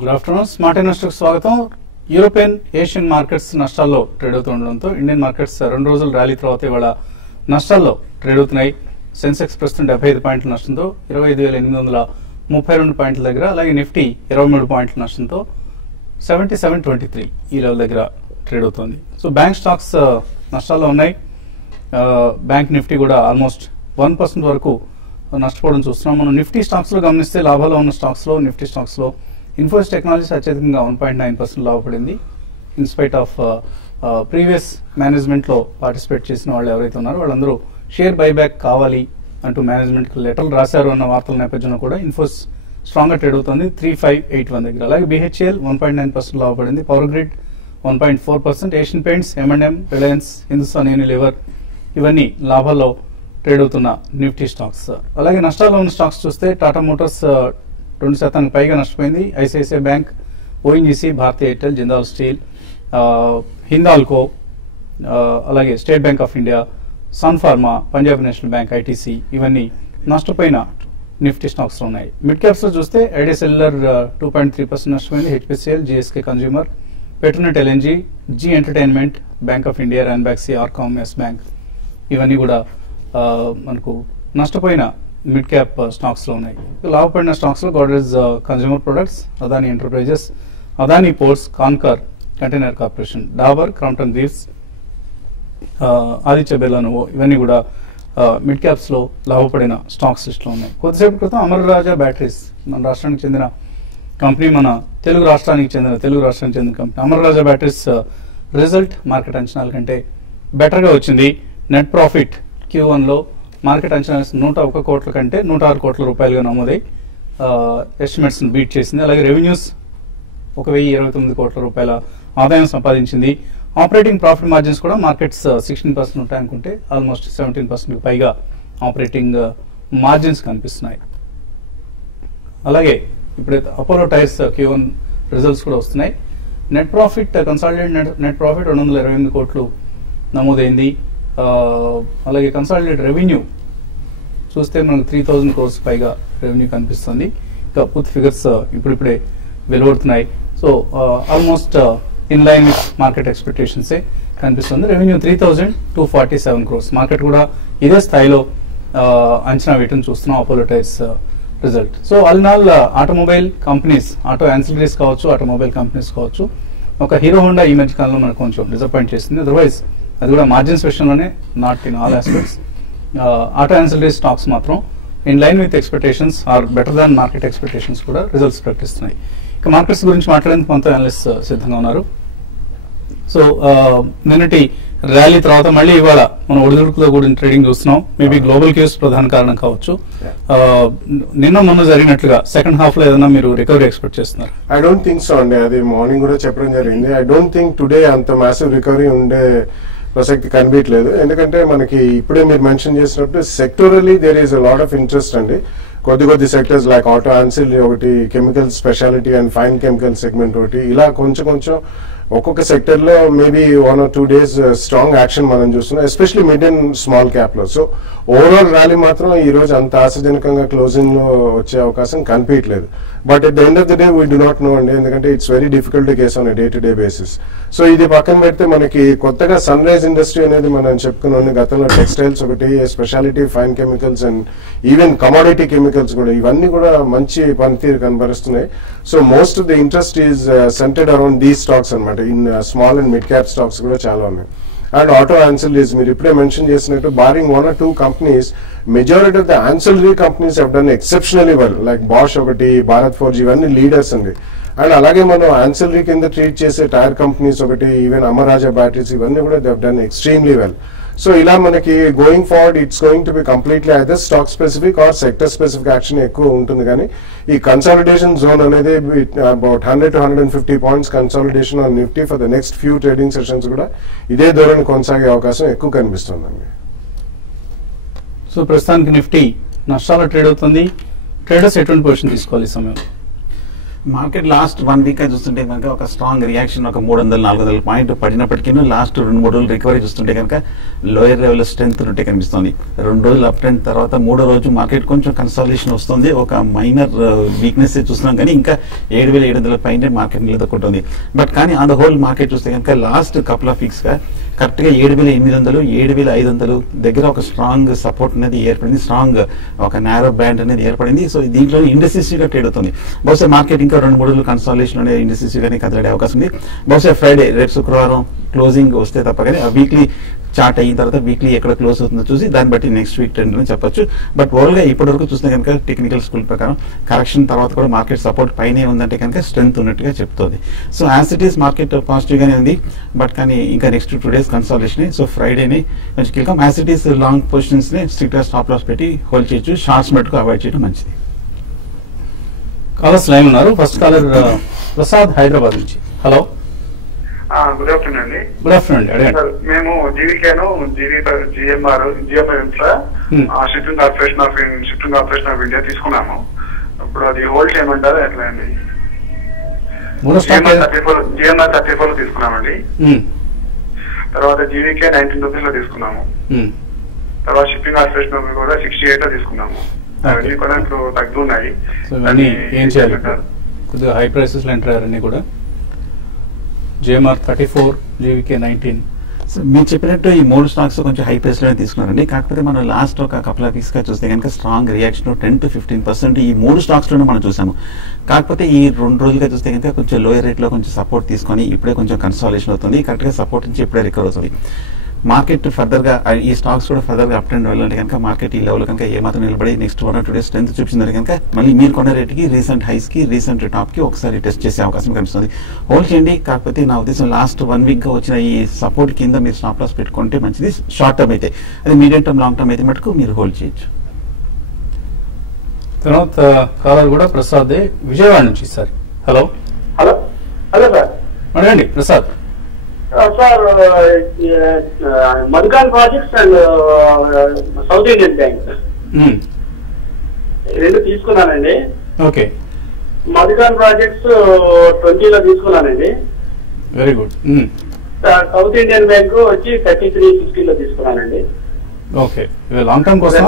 Good afternoon. Smart investor స్వాగతం. European Asian markets నష్టాల్లో trade అవుతుండడంతో Indian markets 2 రోజుల rally తర్వాత ఇవాళ నష్టాల్లో ట్రేడ్ అవుతున్నాయి. సెన్సెక్స్ ప్రస్తుతం 75 పాయింట్ల నష్టంతో 25,832 పాయింట్ల దగ్గర, అలాగే నిఫ్టీ 23 పాయింట్ల నష్టంతో 7723 ఈ లెవెల్ దగ్గర ట్రేడ్ అవుతుంది. సో బ్యాంక్ స్టాక్స్ నష్టాల్లో ఉన్నాయి. బ్యాంక్ నిఫ్టీ కూడా ఆల్మోస్ట్ 1% వరకు నష్టపోవడం చూస్తున్నాం. మనం నిఫ్టీ స్టాక్స్ లో గమనిస్తే లాభాల్లో ఉన్న స్టాక్స్ లో నిఫ్టీ స్టాక్స్ లో ఇన్ఫోసిస్ టెక్నాలజీస్ అత్యధికంగా 1.9% లాభపడింది. ఇన్స్పైట్ ఆఫ్ ప్రీవియస్ మేనేజ్మెంట్ లో పార్టిసిపేట్ చేసిన వాళ్ళు ఎవరైతే ఉన్నారో వాళ్ళందరూ షేర్ బైబ్యాక్ కావాలి అంటూ మేనేజ్మెంట్ కి లెటర్లు రాశారు అన్న వార్తల నేపథ్యంలో కూడా ఇన్ఫోసిస్ స్ట్రాంగ్ గా ట్రేడ్ అవుతుంది 3581 దగ్గర. అలాగే బిహెచ్ఎల్ 1.9% లాభపడింది. Power grid 1.4%, Asian Paints, M&M, Reliance, Hindustan Unilever ఇవన్నీ లాభాల్లో ట్రేడ్ అవుతున్న నిఫ్టీ స్టాక్స్. అలాగే నష్టాల్లో ఉన్న స్టాక్స్ చూస్తే టాటా మోటార్స్ 2% పైగా నష్టపోయింది. ICICI bank, ONGC, Bharti Airtel, Jindal steel, Hindalco, అలాగే State Bank of India, Sun Pharma, Punjab National Bank, ITC ఇవన్నీ నష్టపోయిన నిఫ్టీ స్టాక్స్ ఉన్నాయి. మిడ్ క్యాప్స్ లో చూస్తే ఐడియా సెల్యులర్ 2.3% నష్టపోయింది. HPCL, GSK consumer, Petronet LNG, Zee entertainment, bank of India, Ranbaxy, RCom, Yes bank ఇవన్నీ కూడా మనకు నష్టపోయిన మిడ్ క్యాప్ స్టాక్స్ లో ఉన్నాయి. లాభపడిన స్టాక్స్ లో Godrej consumer products, Adani enterprises, Adani ports, conquer container corporation, Dabur, Crompton Greaves, Aditya Birla నువ్వు ఇవన్నీ కూడా మిడ్ క్యాప్స్ లో లాభపడిన స్టాక్స్ లిస్ట్ లో ఉన్నాయి. కొద్దిసేపు క్రితం అమర్ రాజా బ్యాటరీస్, మన రాష్ట్రానికి చెందిన కంపెనీ, మన తెలుగు రాష్ట్రానికి చెందిన company Amar Raja batteries result market అంచనాల కంటే బెటర్ గా వచ్చింది. నెట్ ప్రాఫిట్ Q1 లో మార్కెట్ అంచనా 101 కోట్ల కంటే 106 కోట్ల రూపాయలుగా నమోదై ఎస్టిమేట్స్ బీట్ చేసింది. అలాగే రెవెన్యూస్ 1029 కోట్ల రూపాయల ఆదాయం సంపాదించింది. ఆపరేటింగ్ ప్రాఫిట్ మార్జిన్స్ కూడా మార్కెట్స్ 16% ఉంటాయనుకుంటే ఆల్మోస్ట్ 17% పైగా ఆపరేటింగ్ మార్జిన్స్ కనిపిస్తున్నాయి. అలాగే ఇప్పుడైతే అపోలో టైర్స్ Q1 రిజల్ట్స్ కూడా వస్తున్నాయి. Net profit, consolidated net profit 228 కోట్లు నమోదైంది. అలాగే కన్సాలిడేటెడ్ రెవెన్యూ చూస్తే మనకు 3000 crores పైగా రెవెన్యూ కనిపిస్తుంది. ఇంకా పూర్తి ఫిగర్స్ ఇప్పుడిప్పుడే వెలువడుతున్నాయి. So almost in line with market expectations కనిపిస్తుంది. Revenue 3247 crores. మార్కెట్ కూడా ఇదే స్థాయిలో అంచనా వేయటం చూస్తున్నాం Apollo tyres result. So all in all automobile companies, auto ancillaries కావచ్చు, ఆటోమొబైల్ కంపెనీస్ కావచ్చు, ఒక హీరో హోండా ఈ మధ్య కాలంలో మనకు కొంచెం డిసప్పాయింట్ చేసింది. అదర్వైజ్ అది కూడా మార్జిన్స్ విషయంలోనే, not in all aspects. Auto ancillary stocks మాత్రం in line with expectations or better than market expectations కూడా రిజల్ట్స్ ప్రకటిస్తున్నాయి. ఇక మార్కెట్స్ గురించి మాట్లాడేందుకు కొంత అనలిస్ట్ సిద్ధంగా ఉన్నారు. సో నిన్నటి ర్యాలీ తర్వాత మళ్ళీ ఇవాళ మనం ఒడిదుడుకులో కూడా ట్రేడింగ్ చూస్తున్నాం. మేబీ గ్లోబల్ క్యూస్ ప్రధాన కారణం కావచ్చు. నిన్న మొన్న జరిగినట్లుగా సెకండ్ హాఫ్ లో ఏదైనా మీరు రికవరీ ఎక్స్పెక్ట్ చేస్తున్నారు? ఐ డోంట్ థింక్ సో అండి. అది మార్నింగ్ కూడా చెప్పడం జరిగింది. ఐ డోంట్ థింక్ టుడే అంత మ్యాసివ్ రికవరీ ఉండే ప్రసక్తి కనిపించలేదు. ఎందుకంటే మనకి ఇప్పుడే మీరు మెన్షన్ చేసినప్పుడు sectorally there is a lot of interest అండి. కొద్ది సెక్టర్స్ లైక్ ఆటో యాన్సిలరీ ఒకటి, chemical speciality and fine chemical segment ఒకటి, ఇలా కొంచెం ఒక్కొక్క సెక్టర్ లో maybe 1 or 2 days strong action మనం చూస్తున్నాం, especially mid and small cap లో. సో ఓవరాల్ ర్యాలీ మాత్రం ఈ రోజు అంత ఆశాజనకంగా క్లోజింగ్ లో వచ్చే అవకాశం కనిపించలేదు. But at the end of the day we do not know అండి, ఎందుకంటే it's very difficult case on day to day basis. So ఇది పక్కన పెడితే మనకి కొత్తగా సన్ రైజ్ ఇండస్ట్రీ అనేది మనం చెప్పుకున్నాం. గతంలో టెక్స్టైల్స్ ఒకటి, speciality fine chemicals and even commodity chemicals కూడా, ఇవన్నీ కూడా మంచి పనితీరు కనబరుస్తున్నాయి. So most of the interest is centered around these stocks అనమాట. In small and mid cap stocks కూడా చాలా ఉన్నాయి. అండ్ ఆటో యాన్సిలరీస్ మీరు ఇప్పుడే మెన్షన్ చేసినట్టు, barring 1 or 2 companies, majority of the ancillary companies have done exceptionally well. Like Bosch ఒకటి, Bharat Forge, ఇవన్నీ leaders అండి. అండ్ అలాగే మనం యాన్సిలరీ కింద ట్రీట్ చేసే టైర్ కంపెనీస్ ఒకటి, ఈవెన్ అమర్ రాజా బ్యాటరీస్, ఇవన్నీ కూడా they have done extremely well. So ఇలా మనకి going forward it's going to be completely either stock specific or sector specific action ఎక్కువ ఉంటుంది. కానీ ఈ కన్సాలిడేషన్ జోన్ అనేది about 100 to 150 points consolidation on Nifty for the next few trading sessions కూడా ఇదే ధోరణి కొనసాగే అవకాశం ఎక్కువ కనిపిస్తుందండి. సో ప్రస్తుతానికి నిఫ్టీ నష్టాల ట్రేడ్ అవుతుంది. ట్రేడర్స్ ఎటువంటి పొజిషన్ తీసుకోవాలి ఈ సమయంలో? మార్కెట్ లాస్ట్ 1 వీక్ చూస్తుంటే కనుక ఒక స్ట్రాంగ్ రియాక్షన్, ఒక 300-400 పాయింట్ పడినప్పటికీ లాస్ట్ 2-3 రోజులు రికవరీ చూస్తుంటే కనుక లోయర్ లెవెల్ స్ట్రెంత్ ఉంటే కనిపిస్తుంది. 2 రోజులు అప్ ట్రెండ్ తర్వాత 3వ రోజు మార్కెట్ కొంచెం కన్సాలిడేషన్ వస్తుంది. ఒక మైనర్ వీక్నెస్ చూస్తున్నాం కానీ ఇంకా 7,700 పైన మార్కెట్ నిలదొక్కుంటుంది. బట్ కానీ ఆన్ ద హోల్ మార్కెట్ చూస్తే కనుక లాస్ట్ కపుల్ ఆఫ్ వీక్స్ గా కరెక్ట్ గా 7,800 7,500 దగ్గర ఒక స్ట్రాంగ్ సపోర్ట్ అనేది ఏర్పడింది, స్ట్రాంగ్ ఒక నారో బ్యాండ్ అనేది ఏర్పడింది. సో దీంట్లో ఇండస్ట్రీస్ గా ట్రేడ్ అవుతుంది. బహుశా మార్కెట్ ఇంకా 2-3 రోజులు కన్సాలిడేషన్ అనే ఇండస్ట్రీస్ గానీ కదలడే అవకాశం ఉంది. బహుశా ఫ్రైడే రేపు శుక్రవారం క్లోజింగ్ వస్తే తప్ప కానీ ఆ వీక్లీ చార్ట్ అయిన తర్వాత వీక్లీ ఎక్కడ క్లోజ్ అవుతుందో చూసి దాన్ని బట్టి నెక్స్ట్ వీక్ ట్రెండ్ అని చెప్పొచ్చు. బట్ ఓవరాల్ గా ఇప్పటి వరకు చూస్తే కనుక టెక్నికల్ స్కూల్ ప్రకారం కరెక్షన్ తర్వాత కూడా మార్కెట్ సపోర్ట్ పైనే ఉందంటే కనుక స్ట్రెంత్ ఉన్నట్టుగా చెప్తుంది. So as it is market positive గానే ఉంది. బట్ కానీ ఇంకా నెక్స్ట్ 2 days కన్సాలిడేషన్. సో ఫ్రైడేని కొంచెం కీలకం. As it is long positions ని స్ట్రిక్ట్ గా స్టాప్ లాస్ పెట్టి హోల్డ్ చేయొచ్చు. షార్ట్స్ మట్టుకు అవాయిడ్ చేయడం మంచిది. కాలర్స్ లైన్ ఉన్నారు. ఫస్ట్ కాలర్ ప్రసాద్ హైదరాబాద్ నుంచి. హలో, గుడ్ ఆఫ్టర్నూన్ అండి. గుడ్ ఆఫ్టర్నూన్ అండి. అడగండి. మేము జీవికేను GMR Infra shipping corporation of India తీసుకున్నాము. ఇప్పుడు అది హోల్డ్ చేయమంటారా ఎట్లా అండి? జిఎంఆర్ 34 లో తీసుకున్నామండి. తర్వాత జీవికే 19 రూపీస్ లో తీసుకున్నాము. తర్వాత షిప్పింగ్ కార్పొరేషన్ కూడా 68 లో తీసుకున్నాము. అవన్నీ కూడా ఇప్పుడు తగ్గుతున్నాయి. ఏం చేయాలి? కొద్దిగా హై ప్రైసెస్ లో ఎంటర్ అయ్యారన్నీ కూడా. జేఎంఆర్ 34, జీవికే 19. సో మీరు చెప్పినట్టు ఈ 3 స్టాక్స్ కొంచెం హై ప్రైస్ లోనే తీసుకున్నారండి. కాకపోతే మనం లాస్ట్ ఒక కపుల్ ఆఫ్ వీక్స్ గా చూస్తే కనుక స్ట్రాంగ్ రియాక్షన్ 10-15% ఈ 3 స్టాక్స్ లోనే మనం చూసాము. కాకపోతే ఈ 2 రోజులుగా చూస్తే కనుక కొంచెం లోయర్ రేట్ లో కొంచెం సపోర్ట్ తీసుకొని ఇప్పుడే కొంచెం కన్సాలిడేషన్ అవుతుంది. కరెక్ట్ గా సపోర్ట్ నుంచి ఇప్పుడే రికవర్ అవుతుంది. మార్కెట్ ఫర్దర్ గా ఈ స్టాక్స్ కూడా ఫర్దర్ గా అప్ ట్రెండ్ వెళ్ళాలంటే కనుక మార్కెట్ ఈ లెవెల్ కనుక ఏమాత్రం నిలబడి నెక్స్ట్ 1 or 2 days స్ట్రెంత్ చూపించింది కనుక మళ్ళీ మీరు కొన్న రేట్ కి రీసెంట్ హైస్ కి రీసెంట్ టాప్ కి ఒకసారి టెస్ట్ చేసే అవకాశం కనిపిస్తుంది. హోల్డ్ చేయండి. కాకపోతే నా ఉద్దేశం లాస్ట్ 1 వీక్ గా వచ్చిన ఈ సపోర్ట్ కింద మీరు స్టాప్ లాస్ పెట్టుకుంటే మంచిది. షార్ట్ టర్మ్ అయితే, అది మీడియం టర్మ్ లాంగ్ టర్మ్ అయితే మటుకు మీరు హోల్డ్ చేయొచ్చు. తర్వాత కాలర్ కూడా ప్రసాద్ విజయవాడ నుంచి. Sir hello. Hello hello sir, అడగండి Prasad. Sir Madhucon projects and South Indian bank రెండు తీసుకున్నానండి. ఓకే. మధుకాన్ ప్రాజెక్ట్స్ 20 లో తీసుకున్నానండి. Very good. South Indian bank వచ్చి 33.50 లో తీసుకున్నానండి. ఓకే. లాంగ్ టర్మ్ కోసం,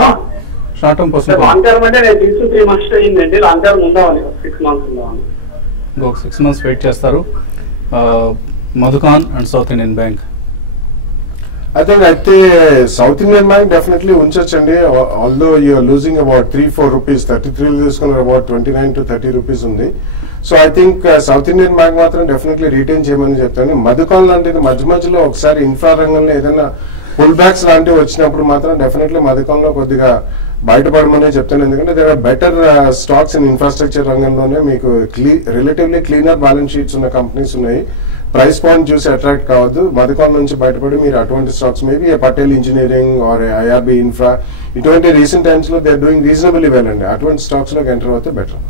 షార్ట్ టర్మ్ కోసం? లాంగ్ టర్మ్ అంటే నేను తీసుకుని 3 months అయిందండి. లాంగ్ టర్మ్ ఉందామని 6 months ఉందామని. ఇంకొక 6 months వెయిట్ చేస్తారు. Madhukan and South Indian Bank. I think South Indian Bank definitely unchachandi. Although you are losing about 3-4 rupees, 33 తీసుకున్నారు, about 29 to 30 rupees ఉంది. So I think south Indian bank మాత్రం definitely retain చేయమని చెప్తాను. మధుకాన్ లాంటిది మధ్యలో ఒకసారి infra రంగంలో ఏదైనా పుల్ బ్యాక్స్ లాంటివి వచ్చినప్పుడు మాత్రం డెఫినెట్లీ మధుకాన్ లో కొద్దిగా బయటపడమనే చెప్తాను. ఎందుకంటే there are better stocks in infrastructure రంగంలోనే మీకు రిలేటివ్లీ క్లీనర్ బ్యాలెన్స్ షీట్స్ ఉన్న కంపెనీస్ ఉన్నాయి. ప్రైస్ పాయింట్ చూసి అట్రాక్ట్ కావద్దు. మధుకాన్ నుంచి బయటపడి మీరు అటువంటి stocks maybe Patel engineering or IRB Infra ఇటువంటి రీసెంట్ టైమ్స్ లో they are doing reasonably well అండి. అటువంటి స్టాక్స్ లోకి ఎంటర్ అవుతే బెటర్.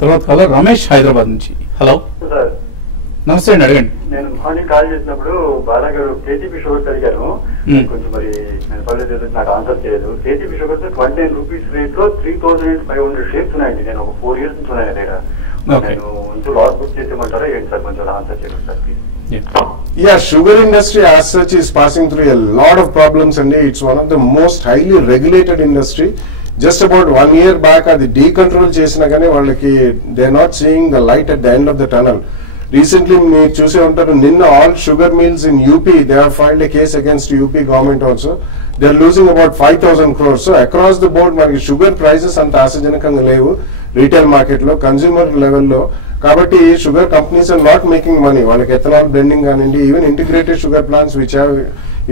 తర్వాత కాలర్ రమేష్ హైదరాబాద్ నుంచి. హలో, నమస్తే అండి. అడగండి. నేను మార్నింగ్ కాల్ చేసినప్పుడు బాలా గారు కేజీపీ షుగర్స్ అడిగాను. కొంచెం మరి నేను పర్లేదు నాకు ఆన్సర్ చేయలేదు. కేజీపీ షుగర్స్ 29 రూపీస్ రేట్ లో 3,500 షేర్స్ ఉన్నాయండి. నేను ఒక 4 years నుంచి ఉన్నాను దగ్గర. నేను ఇంటూ లాస్ బుక్ చేసేయమంటారా ఏంటి సార్? కొంచెం ఆన్సర్ చేయండి sir please. Yeah, sugar industry as such is passing through a lot of problems and it's one of the most highly regulated industry. Just about 1 year back అది డీకంట్రోల్ చేసినా కానీ వాళ్ళకి they are not seeing the light at the end of the tunnel. Recently మీరు చూసే ఉంటారు, నిన్న all sugar mills in UP they have filed a case against UP government also. They are losing about 5,000 crores. So across the board మనకి sugar prices అంత ఆశాజనకంగా లేవు retail market లో, consumer లెవెల్లో. కాబట్టి sugar companies are not making money. వాళ్ళకి ethanol blending కానివ్వండి, even integrated sugar plants which have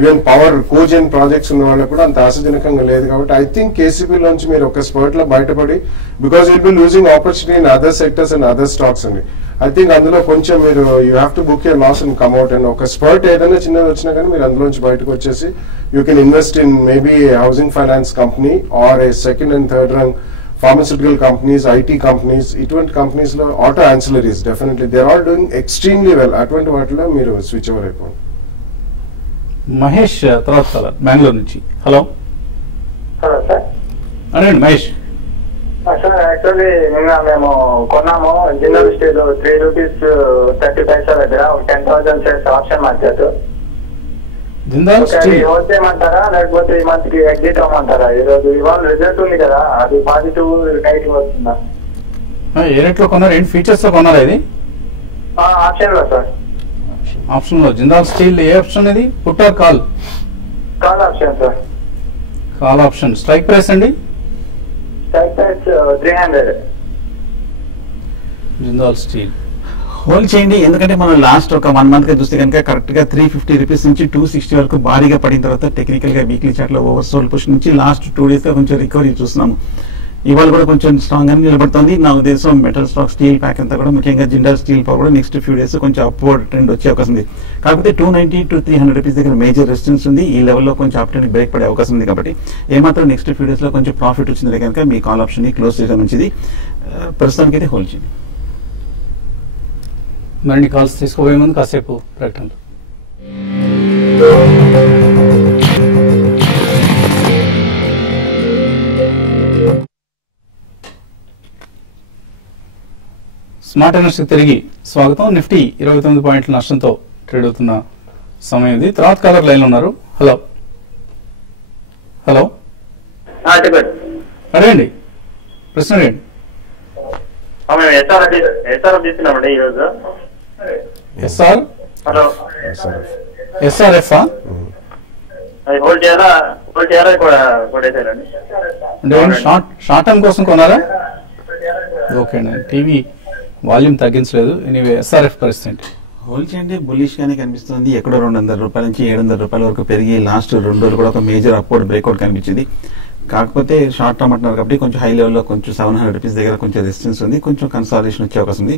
even power cogen projects ఉన్న వాళ్ళకి కూడా అంత ఆశాజనకంగా లేదు. కాబట్టి ఐ థింక్ కేసీపీ లోంచి మీరు ఒక స్పర్ట్ లో బయటపడి, because will be losing opportunity in other sectors and other stocks అండి. ఐ థింక్ అందులో కొంచెం మీరు you have to book a loss and come out. And ఒక స్పర్ట్ ఏదైనా చిన్నది వచ్చినా కానీ మీరు అందులోంచి బయటకు వచ్చేసి you can invest in maybe housing finance company or a second and third rung pharmaceutical companies, IT companies, ఇటువంటి కంపెనీస్ లో auto ancillaries definitely they are all doing extremely well. అటువంటి వాటిలో మీరు స్విచ్ ఓవర్ అయిపోండి. మహేష్ తర్వాత బెంగళూరు నుంచి. హలో, సార్ అనండి Mahesh. Sir actually మేము కొన్నాము జిందాల్ స్టీల్ ₹3.30 దగ్గర 10,000 shares option market. Jindal steel వచ్చేయమంటారా లేకపోతే ఈ మంత్ కి ఎగ్జిట్ అవ్వమంటారా? ఈరోజు ఇవాళ రిజల్ట్ ఉంది కదా, అది పాజిటివ్ నెగిటివ్ వస్తుందా? ఏ రేట్ లో కొన్నారు? ఏంటి ఫీచర్స్ లో కొన్నారా ఇది? ఆప్షన్ లో సార్. ఆప్షన్ లో జిందాల్ స్టీల్ ఏ ఆప్షన్ ఇది? Put or call? Call option sir. Call option. Strike price అండి? Strike price 300. Jindal steel hold చేయండి. ఎందుకంటే మనం లాస్ట్ ఒక 1 month గా చూస్తే కనుక కరెక్ట్ గా ₹350 నుంచి 260 వరకు భారీగా పడిన తర్వాత టెక్నికల్ గా వీక్లీ చార్ట్ లో ఓవర్ సోల్డ్ పుష్ నుంచి లాస్ట్ 2 days గా కొంచెం రికవరీ చూస్తున్నాము. ఇవాళ కూడా కొంచెం స్ట్రాంగ్ గా నిలబడుతుంది. నా ఉద్దేశం మెటల్ స్టాక్ స్టీల్ ప్యాక్ అంతా కూడా ముఖ్యంగా జిందాల్ స్టీల్ పవర్ కూడా నెక్స్ట్ ఫ్యూ డేస్ కొంచెం అప్వర్డ్ ట్రెండ్ వచ్చే అవకాశం ఉంది. కాకపోతే ₹290 to ₹300 దగ్గర మేజర్ రెసిస్టెన్స్ ఉంది. ఈ లెవెల్లో కొంచెం అప్ ట్రెండ్ బ్రేక్ పడే అవకాశం ఉంది. కాబట్టి ఏమాత్రం నెక్స్ట్ ఫ్యూ డేస్ లో కొంచెం ప్రాఫిట్ వచ్చింది కనుక మీ కాల్ ఆప్షన్ ని క్లోజ్ చేయడం మంచిది. ప్రస్తుతానికి అయితే హోల్డ్ చేయండి. మరిన్ని కాల్స్ తీసుకోబోయే ముందు కాసేపు ప్రకటనలు. స్మార్ట్ ఎనర్జీ తిరిగి స్వాగతం. నిఫ్టీ 29 పాయింట్ల నష్టంతో ట్రేడ్ అవుతున్న సమయం ఇది. తర్వాత కాలర్ లైన్ లో ఉన్నారు. హలో హలో అడగండి, ప్రశ్న అడగండి. తీసుకున్నామండి ఈరోజు. ఎస్ఆర్ హలో, ఎస్ఆర్ఎఫ్ హోల్డ్ చేయాలా కొట్టేసారండి? అంటే షార్ట్ టర్మ్ కోసం కొనారా? ఓకే అండి, టీవీ వాల్యూమ్ తగ్గించలేదు. ఎనీవే ఎస్ఆర్ఎఫ్ పరిస్థితి హోల్డ్ చేయండి. బుల్లిష్ గానే కనిపిస్తుంది. ఎక్కడో ₹200 నుంచి ₹700 వరకు పెరిగి లాస్ట్ 2 రోజులు కూడా ఒక మేజర్ అప్వర్డ్ బ్రేక్అవుట్ కనిపించింది. కాకపోతే షార్ట్ టర్మ్ అంటున్నారు కాబట్టి కొంచెం హై లెవెల్లో కొంచెం ₹700 దగ్గర కొంచెం రెసిస్టెన్స్ ఉంది. కొంచెం కన్సాలిడేషన్ వచ్చే అవకాశం ఉంది.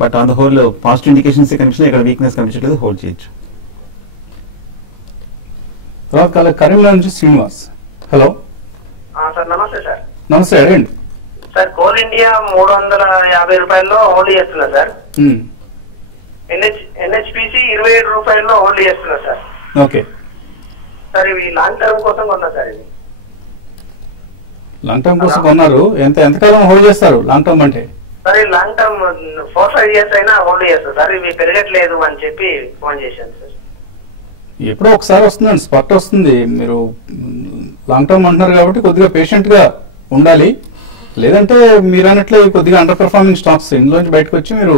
But on the whole positive indications కనిపిస్తున్నాయి. ఇక్కడ వీక్నెస్ కనిపించలేదు. హోల్డ్ చేయొచ్చు. తర్వాత కాల కరీంనగర్ నుంచి శ్రీనివాస్. హలో సార్, నమస్తే సార్. నమస్తే, అడగండి సార్. కోల్ ఇండియా ₹350 హోల్డ్ చేస్తున్నా సార్. ఎన్హెచ్పిసి ₹27 హోల్డ్ చేస్తున్నా సార్. ఓకే సార్, ఇవి లాంగ్ టర్మ్ కోసం కొన్నా సార్. ఇది లాంగ్ టర్మ్ కోసం కొన్నారు. ఎంతకాలం హోల్డ్ చేస్తారు లాంగ్ టర్మ్ అంటే? సార్, లాంగ్ టర్మ్ 4-5 years అయినా హోల్డ్ చేస్తారు సార్. ఇవి పెరగట్లేదు అని చెప్పి ఫోన్ చేశాను సార్. ఎప్పుడో ఒకసారి వస్తుందండి, స్పాట్ వస్తుంది. మీరు లాంగ్ టర్మ్ అంటున్నారు కాబట్టి కొద్దిగా పేషెంట్ గా ఉండాలి. లేదంటే మీరు అన్నట్లే కొద్దిగా అండర్ పర్ఫార్మింగ్ స్టాక్స్ ఇందులోంచి బయటకు వచ్చి మీరు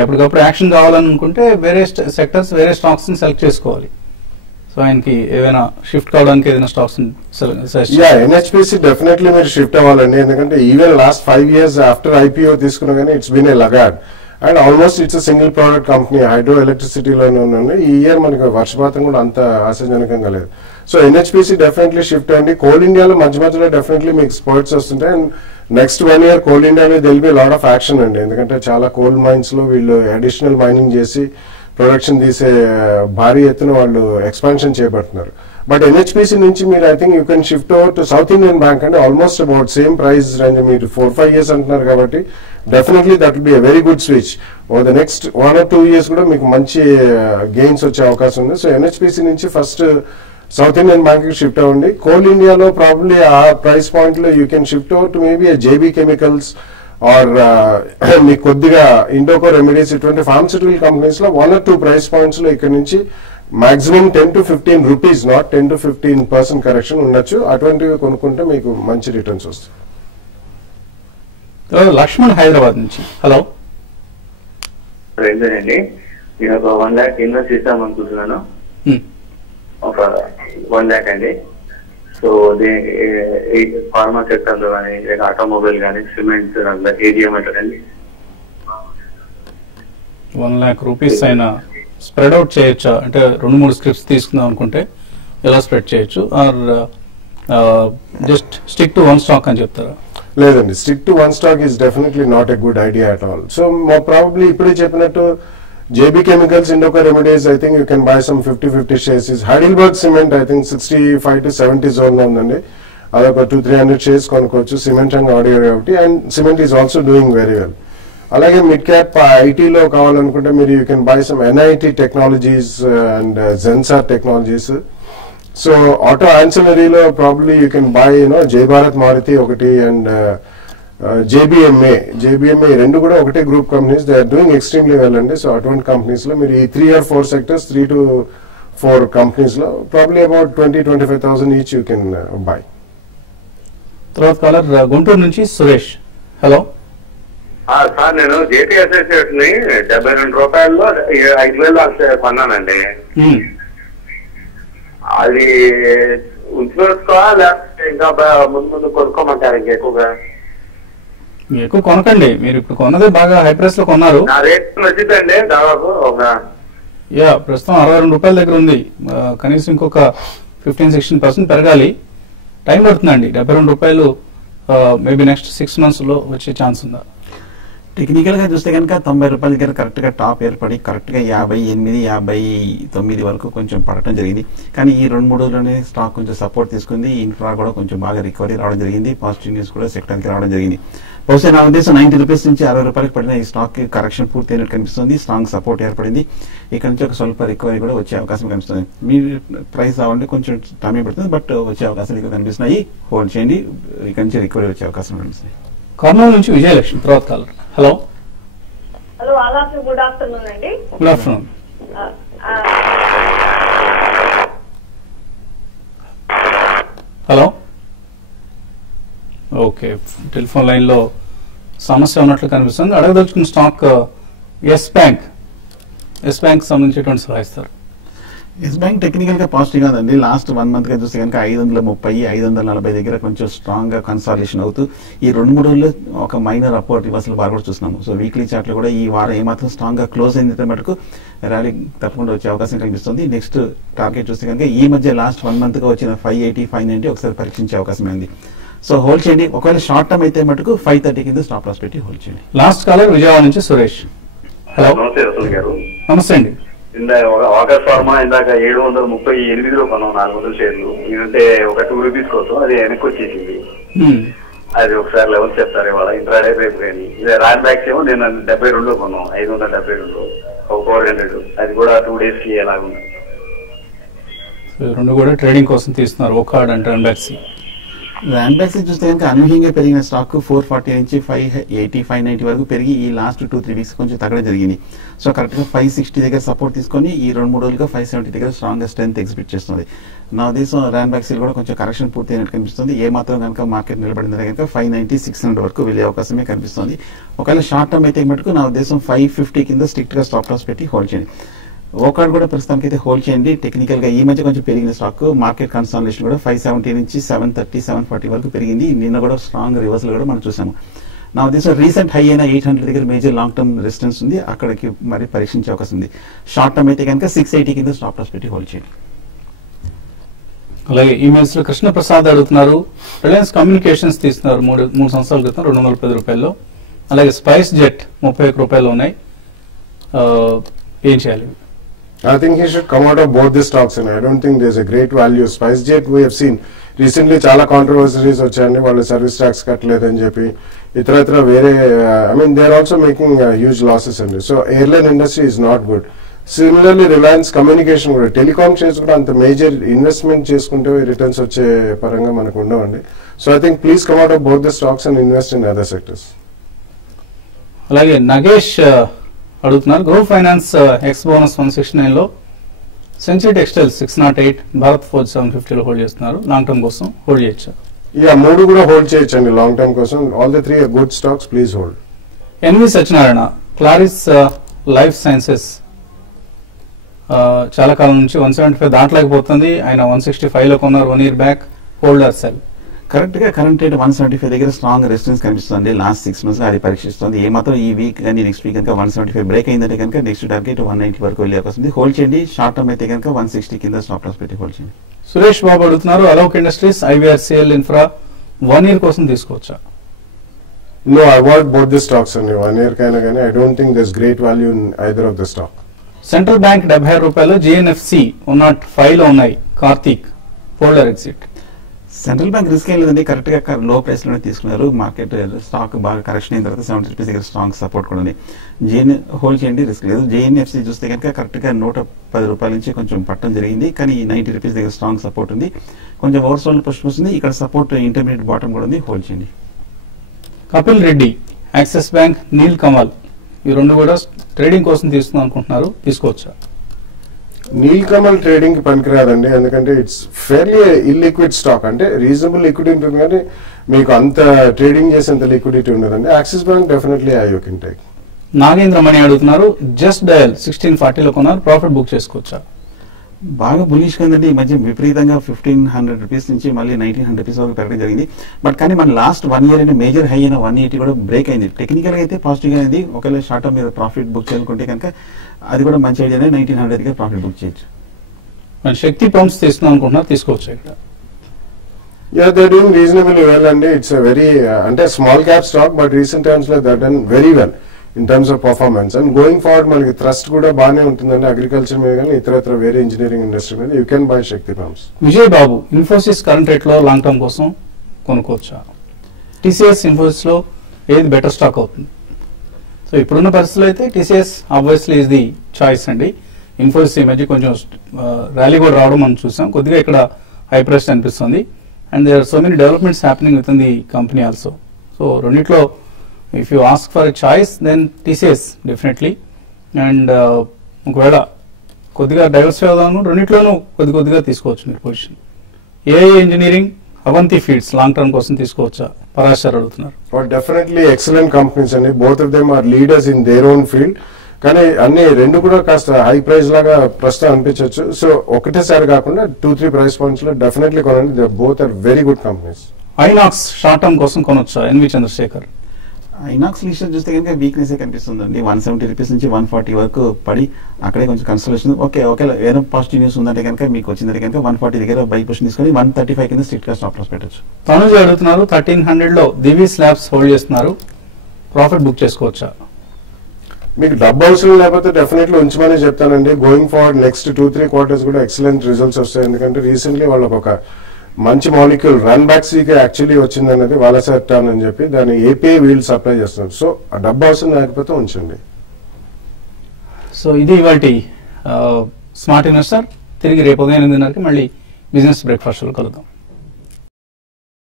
ఎప్పటికప్పుడు యాక్షన్ కావాలనుకుంటే వేరే సెక్టర్స్ వేరే స్టాక్స్ ని సెలెక్ట్ చేసుకోవాలి. సో ఆయనకి ఏదైనా షిఫ్ట్ కావడానికి ఏదైనా స్టాక్స్ ఎన్హెచ్పిసి డెఫినెట్లీ మీరు షిఫ్ట్ అవ్వాలండి. ఎందుకంటే even last 5 years after IPO తీసుకున్నా కానీ it's been a laggard. And almost it's single product company. Hydro ఎలక్ట్రిసిటీలోనే ఉన్నాయి. ఈ ఇయర్ మనకి వర్షపాతం కూడా అంత ఆశాజనకంగా లేదు. సో ఎన్హెచ్పిసి డెఫినెట్లీ షిఫ్ట్ అయ్యండి. కోల్ ఇండియాలో మధ్యలో డెఫినెట్లీ మీకు స్పోర్ట్స్ వస్తుంటాయి. And next 1 year Coal India మీద there'll be lot of action అండి. ఎందుకంటే చాలా కోల్ మైన్స్ లో వీళ్ళు అడిషనల్ మైనింగ్ చేసి ప్రొడక్షన్ తీసే భారీ ఎత్తున వాళ్ళు ఎక్స్పాన్షన్ చేపడుతున్నారు. బట్ ఎన్హెచ్పిసి నుంచి మీరు I think you can shift over to South Indian bank అండి. Almost about same price range. మీరు 4-5 years అంటున్నారు కాబట్టి definitely that will be a very good switch. Over the next 1 or 2 years కూడా మీకు మంచి gains వచ్చే అవకాశం ఉంది. సో ఎన్హెచ్పిసి నుంచి ఫస్ట్ సౌత్ ఇండియన్ బ్యాంక్ కి షిఫ్ట్ అవ్వండి. కోల్ ఇండియాలో ప్రాబ్లీ ఆ ప్రైస్ పాయింట్ లో you can shift over to maybe JB chemicals or మీకు కొద్దిగా ఇండోకో రెమెడీస్ ఇటువంటి ఫార్మస్యూటికల్ కంపెనీస్ లో 1 or 2 ప్రైస్ పాయింట్స్ లో ఇక్కడ నుంచి maximum ₹10 to ₹15, not 10 to 15% correction ఉండొచ్చు. అటువంటివి కొనుక్కుంటే మీకు మంచి రిటర్న్స్ వస్తాయి. లక్ష్మణ్ హైదరాబాద్ నుంచి. హలో ఏంటండి, నేను ఒక 1 lakh ఇన్వెస్ట్ చేద్దాం అనుకుంటున్నాను. ఒక 1 lakh అండి. సో ఫార్మా సెక్టర్ లో కానీ లేక ఆటోమొబైల్ కానీ సిమెంట్ ఏది ఏమంటారండి? ₹1 lakh అయినా స్ప్రెడ్ అవుట్ చేయొచ్చా? అంటే 2-3 స్క్రిప్ట్స్ తీసుకుందాం అనుకుంటే ఎలా స్ప్రెడ్ చేయొచ్చు? Or just stick to one stock అని చెప్తారా? లేదండి, stick to one stock is definitely not a good idea at all. So probably ఇప్పుడే చెప్పినట్టు JB Chemicals, Indoco Remedies, I think you can buy some 50-50 shares. Is Heidelberg Cement, I think 65 to 70 zone ఉంది. అదొక 200-300 shares కొనుక్కోవచ్చు. Cement రంగ ఆడియో కాబట్టి, and cement is also doing very well. అలాగే mid cap ఐటీలో కావాలనుకుంటే మీరు you can buy some NIT technologies and Zensar technologies. So auto ఆన్సిలరీలో probably you can buy Jai Bharat Maruti ఒకటి, అండ్ జేబిఎంఏ రెండు కూడా ఒకటే group companies, they are doing extremely well అండి. సో అటువంటి కంపెనీస్ లో మీరు ఈ 3 or 4 సెక్టర్స్, 3 to 4 కంపెనీస్ లో probably about 20,000-25,000 each you can by. తర్వాత కాలర్ గుంటూరు నుంచి సురేష్. హలో సార్, నేను జేపీ అసోసియేట్ ని 72 రూపాయల్లో 5,000 కొన్నానండి. అది ఉంచుకోవా లేకపోతే ఇంకా ముందు కొనుక్కోమంటారు ఇంకెక్కువగా? ఎక్కువ కొనకండి, మీరు ఇప్పుడు కొన్నదే బాగా హై ప్రైస్ లో కొన్నారు. నా రేట్ వచ్చిందండి దాదాపు ప్రస్తుతం 62 రూపాయల దగ్గర ఉంది. కనీసం ఇంకొక 15-16% పెరగాలి. టైం పడుతుందండి. 72 రూపాయలు మేబీ నెక్స్ట్ 6 months లో వచ్చే ఛాన్స్ ఉందా? టెక్నికల్ గా చూస్తే కనుక 90 రూపాయల దగ్గర కరెక్ట్ గా టాప్ ఏర్పడి కరెక్ట్ గా 58-59 వరకు కొంచెం పడటం జరిగింది. కానీ ఈ 2-3 రోజుల్లోనే స్టాక్ కొంచెం సపోర్ట్ తీసుకుంది. ఇన్ఫ్రా కూడా కొంచెం బాగా రికవరీ రావడం జరిగింది. పాజిటివ్ న్యూస్ కూడా సెక్టర్ కి రావడం జరిగింది. బహుశా నా ఉద్దేశం 90 రూపీస్ నుంచి 60 రూపాయలకు పడిన ఈ స్టాక్ కి కరెక్షన్ పూర్తి అయినట్టు కనిపిస్తుంది. స్ట్రాంగ్ సపోర్ట్ ఏర్పడింది. ఇక్కడ నుంచి ఒక స్వల్ప రికవరీ కూడా వచ్చే అవకాశం కనిపిస్తుంది. మీ ప్రైస్ రావాలంటే కొంచెం టైం పడుతుంది, బట్ వచ్చే అవకాశాలు ఇక్కడ కనిపిస్తున్నాయి. హోల్డ్ చేయండి, ఇక్కడ నుంచి రికవరీ వచ్చే అవకాశం కనిపిస్తుంది. కర్నూలు నుంచి విజయలక్ష్మి తర్వాత కాలర్. హలో అలాఫీ, గుడ్ ఆఫ్టర్నూన్ అండి. Good afternoon. Hello okay, telephone line లో సమస్య ఉన్నట్లు కనిపిస్తుంది. అడగదలుచుకున్న స్టాక్ ఎస్ బ్యాంక్ సంబంధించేటువంటి సలహా ఇస్తారు. ఎస్ బ్యాంక్ టెక్నికల్ గా పాజిటివ్ గా ఉందండి. లాస్ట్ 1 month గా చూస్తే కనుక 530-540 దగ్గర కొంచెం స్ట్రాంగ్ గా కన్సాలిడేషన్ అవుతూ ఈ 2-3 రోజుల్లో ఒక మైనర్ అప్వర్డ్ రివర్సల్ బార్ కూడా చూస్తున్నాము. సో వీక్లీ చార్ట్ లో కూడా ఈ వారం ఏమాత్రం స్ట్రాంగ్ గా క్లోజ్ అయినంత మటుకు ర్యాలీ తప్పకుండా వచ్చే అవకాశం కనిపిస్తుంది. నెక్స్ట్ టార్గెట్ చూస్తే కనుక ఈ మధ్య లాస్ట్ 1 month గా వచ్చిన 580-590 ఒకసారి పరీక్షించే అవకాశం ఉంది. సో హోల్డ్ చేయండి. ఒకవేళ షార్ట్ టర్మ్ అయితే మటుకు 530 కింద స్టాప్ లాస్ పెట్టి హోల్డ్ చేయండి. లాస్ట్ కాలర్ విజయవాడ నుంచి సురేష్. హలో నమస్తే అండి. ఆగస్ట్ ఫార్మా ఇందాక 738లో కొన్నాం 400 షేర్లు. ఇదంటే ఒక 2 రూపీస్ కోసం అది వెనక్కి వచ్చేసింది. అది ఒకసారి లెవెల్ చెప్తారు ఇవాళ ఇంట్రాడే రేపు కానీ. రాన్ బ్యాక్స్ ఏమో నేను 72లో కొన్నాం, 572 ఒక 400. అది కూడా 2 days కి ఎలాగుంది. రెండు కూడా ట్రేడింగ్ కోసం తీస్తున్నారు, ఓకార్డ్ అండ్ ట్రాన్సాక్సీ. ల్యాండ్ బ్యాక్స్ చూస్తే కనుక అనూహ్యంగా పెరిగిన స్టాక్ 440 నుంచి 580-590 వరకు పెరిగి ఈ లాస్ట్ 2-3 weeks కొంచెం తగ్గడం జరిగింది. సో కరెక్ట్ గా 560 దగ్గర సపోర్ట్ తీసుకొని ఈ 2-3 రోజులుగా 570 దగ్గర స్ట్రాంగ్ గా స్ట్రెంత్ ఎగ్జిబిట్ చేస్తుంది. నా ఉద్దేశం ల్యాండ్ బ్యాక్స్ కూడా కొంచెం కరెక్షన్ పూర్తి అయినట్టు కనిపిస్తుంది. ఏ మాత్రం కనుక మార్కెట్ నిలబడింది కనుక 590-600 వరకు వెళ్ళే అవకాశమే కనిపిస్తుంది. ఒకవేళ షార్ట్ టర్మ్ అయితే మటుకు నా ఉద్దేశం 550 కింద స్ట్రిక్ట్ గా స్టాప్ లాస్ పెట్టి హోల్డ్ చేయండి. ఓకార్డ్ కూడా ప్రస్తుతానికి అయితే హోల్డ్ చేయండి. టెక్నికల్ గా ఈ మధ్య కొంచెం పెరిగిన స్టాక్ మార్కెట్ కన్సాలిడేషన్ కూడా 570 నుంచి 730-740 వరకు పెరిగింది. నిన్న కూడా స్ట్రాంగ్ రివర్సల్ కూడా మనం చూసాము. నా ఉద్దేశం రీసెంట్ హై అయిన 800 దగ్గర మేజర్ లాంగ్ టర్మ్ రెసిస్టెన్స్ ఉంది, అక్కడికి మరి పరీక్షించే అవకాశం ఉంది. షార్ట్ టర్మ్ అయితే కనుక 680 కింద స్టాప్ లాస్ పెట్టి హోల్డ్ చేయండి. అలాగే ఈమెయిల్స్ లో కృష్ణ ప్రసాద్ అడుగుతున్నారు, రిలయన్స్ కమ్యూనికేషన్స్ తీస్తున్నారు 3 సంవత్సరాల క్రితం 210 రూపాయల్లో. అలాగే స్పైస్ జెట్ 31 రూపాయలు ఉన్నాయి, ఏం చేయాలి? I think he should come out of both the stocks, and I don't think there's a great value. SpiceJet we have seen recently చాలా కాంట్రవర్సరీస్ వచ్చాయండి, వాళ్ళు సర్వీస్ ట్యాక్స్ కట్టలేదని చెప్పి ఇతర వేరే I mean they are also making huge losses అండి. So airline industry is not good. Similarly Reliance communication కూడా telecom shares కూడా అంత మేజర్ ఇన్వెస్ట్మెంట్ చేసుకుంటే రిటర్న్స్ వచ్చే పరంగా మనకు ఉండవండి. So I think please come out of both the stocks and invest in other sectors. అలాగే నగేష్ అడుగుతున్నారు, గ్రో ఫైనాన్స్ ఎక్స్ బోనస్ 169 లో, సెంచరీ టెక్స్టైల్ 608, భారత్ ఫోర్జ్ 750 లో హోల్డ్ చేస్తున్నారు. లాంగ్ టర్మ్ కోసం హోల్డ్ చేయొచ్చు? మూడు కూడా హోల్డ్ చేయొచ్చండి లాంగ్ టర్మ్ కోసం. All the 3 good stocks, please hold. NV Satyanarayana, Claris life sciences చాలా కాలం నుంచి 175 దాటలేకపోతుంది, ఆయన 165 లో కొన్నారు 1 year back, holder cell. Correct గా కరెంట్ రేట్ 175 దగ్గర స్ట్రాంగ్ రెసిస్టెన్స్ కనిపిస్తుంది. లాస్ట్ 6 months అది పరీక్షిస్తుంది. ఏమాత్రం ఈ వీక్ కానీ నెక్స్ట్ వీక్ కనుక 175 బ్రేక్ అయిందంటే కనుక నెక్స్ట్ టార్గెట్ 190 వరకు వెళ్ళే అవకాశం ఉంది. హోల్డ్ చేయండి. షార్ట్ టర్మ్ అయితే కనుక 160 కింద స్టాప్ లాస్ పెట్టి హోల్డ్ చేయండి. సురేష్ బాబు అడుగుతున్నారు, Alok industries, IVRCL infra 1 year కోసం తీసుకోవచ్చా? No, I want both the stocks only. 1 year కైనా కానీ I don't think there's great value in either of the stock. Central bank 76 రూపాయలు, జిఎన్ఎఫ్సి 105 లో ఉన్నాయి, Karthik, holder exit. Central bank risk ఏం లేదండి, correct గా లో ప్రైస్ లోనే తీసుకున్నారు. మార్కెట్ స్టాక్ బాగా కరెక్షన్ అయిన తర్వాత 70 రూపీస్ దగ్గర స్ట్రాంగ్ సపోర్ట్ కూడా ఉంది. హోల్డ్ చేయండి, రిస్క్ లేదు. జేఎన్ఎఫ్సి చూస్తే కనుక కరెక్ట్ గా 110 రూపాయల నుంచి కొంచెం పట్టడం జరిగింది, కానీ 90 రూపీస్ దగ్గర స్ట్రాంగ్ సపోర్ట్ ఉంది. కొంచెం ఓవర్ సోల్డ్ పుష్ వస్తుంది. ఇక్కడ సపోర్ట్ ఇంటర్మీడియట్ బాటమ్ కూడా ఉంది, హోల్డ్ చేయండి. కపిల్ రెడ్డి, యాక్సిస్ బ్యాంక్, నీల్ కమల్, ఈ రెండు కూడా ట్రేడింగ్ కోసం తీసుకుందాం అనుకుంటున్నారు, తీసుకోవచ్చా? నీల్ కమల్ ట్రేడింగ్ కి పనికిరాదండి, ఎందుకంటే ఇట్స్ ఫెయిర్లీ ఇల్లిక్విడ్ స్టాక్. అంటే రీజనబుల్ లిక్విడ్ ఉంటుంది కానీ మీకు అంత ట్రేడింగ్ చేసేంత లిక్విడిటీ ఉండదండి. Axis bank definitely you can take. Nagendra Mani అడుగుతున్నారు, జస్ట్ డయల్ 1640లో కొన్నారు, ప్రాఫిట్ బుక్ చేసుకోవచ్చా? బాగా బులిష్ కదండి. ఈ మధ్య విపరీతంగా 1500 రూపీస్ నుంచి మళ్ళీ 1900 రూపీస్ వరకు పెరగడం జరిగింది. బట్ కానీ మన లాస్ట్ 1 ఇయర్ అయిన మేజర్ హై అయిన 180 కూడా బ్రేక్ అయింది. టెక్నికల్ గా అయితే పాజిటివ్ గా అయింది. ఒకవేళ షార్ట్ టర్మ్ మీద ప్రాఫిట్ బుక్ చేయాలనుకుంటే కనుక అది కూడా మంచి ఐడియానే. 1900 గా ప్రాఫిట్ బుక్ చేయొచ్చు. శక్తి పంప్స్ తీసుకుందాం అనుకుంటున్నారు, తీసుకోవచ్చు ఇక్కడ? Yeah, they're doing reasonably well అండి. ఇట్స్ వెరీ అంటే small cap stock, but recent times లో that done very well in terms of performance. And going forward మనకి థ్రస్ట్ కూడా బాగానే ఉంటుందండి అగ్రికల్చర్ మీద కానీ ఇతర వేరే ఇంజనీరింగ్ ఇండస్ట్రీ మీద. You can buy Shakti pumps. Vijay Babu, Infosys current rate లో లాంగ్ టర్మ్ కోసం కొనుక్కోవచ్చా? టీసీఎస్, ఇన్ఫోసిస్ లో ఏది బెటర్ స్టాక్ అవుతుంది? సో ఇప్పుడున్న పరిస్థితుల్లో అయితే TCS obviously is the choice అండి. ఇన్ఫోసిస్ ఈ మధ్య కొంచెం ర్యాలీ కూడా రావడం మనం చూసాం, కొద్దిగా ఇక్కడ హై ప్రైస్ అనిపిస్తుంది. And there are so many developments happening with in the company also. So రెండిట్లో if you ask for a choice then TCS definitely. And ఒకవేళ కొద్దిగా డైవర్సిఫై అవుదాము, రెండిట్లోనూ కొద్దిగా తీసుకోవచ్చు మీరు position. AI engineering, Avanti feeds long term కోసం తీసుకోవచ్చా? పరాశర్ అడుగుతున్నారు. డెఫినెట్లీ ఎక్సలెంట్ కంపెనీస్ అండి. Both of them are leaders in their own field. కానీ అన్ని రెండు కూడా కాస్త హై ప్రైస్ లాగా ప్రస్తుతం అనిపించవచ్చు. సో ఒకటేసారి కాకుండా 2-3 ప్రైస్ పాయింట్స్ లో డెఫినెట్లీ కొనండి. They both are very good companies. Inox short term కోసం కొనొచ్చా? ఎన్వి చంద్రశేఖర్. ఐనాక్స్ లిస్టర్ చూస్తే కనుక వీక్నెస్ కనిపిస్తుందండి. 170 రూపీస్ నుంచి 140 వరకు పడి అక్కడే కొంచెం కన్సల్టేషన్. ఒకవేళ ఏదైనా పాజిటివ్ న్యూస్ ఉందంటే కనుక మీకు వచ్చిందంటే కనుక 140 దగ్గర బై పొజిషన్ తీసుకొని 135 కింద స్ట్రిక్ట్ గా స్టాప్ లాస్ పెట్టచ్చు. తనుజ అడుగుతున్నారు, 1300 లో దివి స్లాబ్స్ హోల్డ్ చేస్తున్నారు, ప్రాఫిట్ బుక్ చేసుకోవచ్చా? మీకు డబ్బు అవసరం లేకపోతే డెఫినెట్లీ ఉంచమని చెప్తానండి. గోయింగ్ ఫార్వర్డ్ నెక్స్ట్ 2-3 క్వార్టర్స్ కూడా ఎక్సలెంట్ రిజల్ట్స్ వస్తాయి. ఎందుకంటే రీసెంట్లీ వాళ్ళకి ఒక మంచి మాలిక్యూల్ రన్ బ్యాక్ సీకి యాక్చువల్లీ వచ్చింది అనేది వాలసెర్టాన్ అని చెప్పి దాన్ని ఏపీఐ వీళ్ళు సప్లై చేస్తున్నారు. సో ఆ డబ్బు అవసరం లేకపోతే ఉంచండి. సో ఇది ఇవాల్టి స్మార్ట్ ఇన్వెస్టర్. తిరిగి రేపు ఉదయం 8:30కి మళ్ళీ బిజినెస్ బ్రేక్ఫాస్ట్ లో కలుద్దాం.